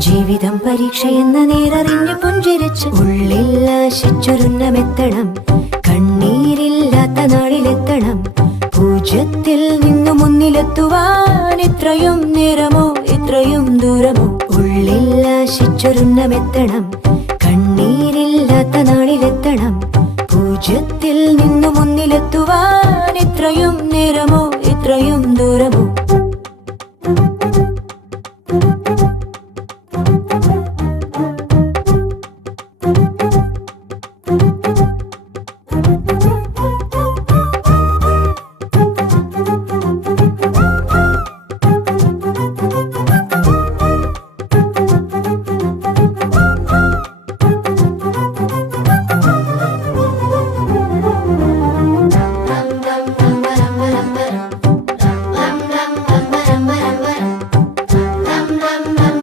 ജീവിതം പരീക്ഷയെന്ന നേരറിഞ്ഞു പുഞ്ചിരിച്ച് ഉള്ളിൽ ആശിച്ചൊരുന്നമെത്തണം. കണ്ണീരില്ലാത്ത നാളിലെത്തണം. പൂജ്യത്തിൽ നിന്നു മുന്നിലെത്തുവാൻ ഇത്രയും നേരമോ ഇത്രയും ദൂരമോ? ഉള്ളിൽ ആശിച്ചൊരുന്നമെത്തണം. കണ്ണീരില്ലാത്ത നാളിലെത്തണം. പൂജ്യത്തിൽ നിന്നു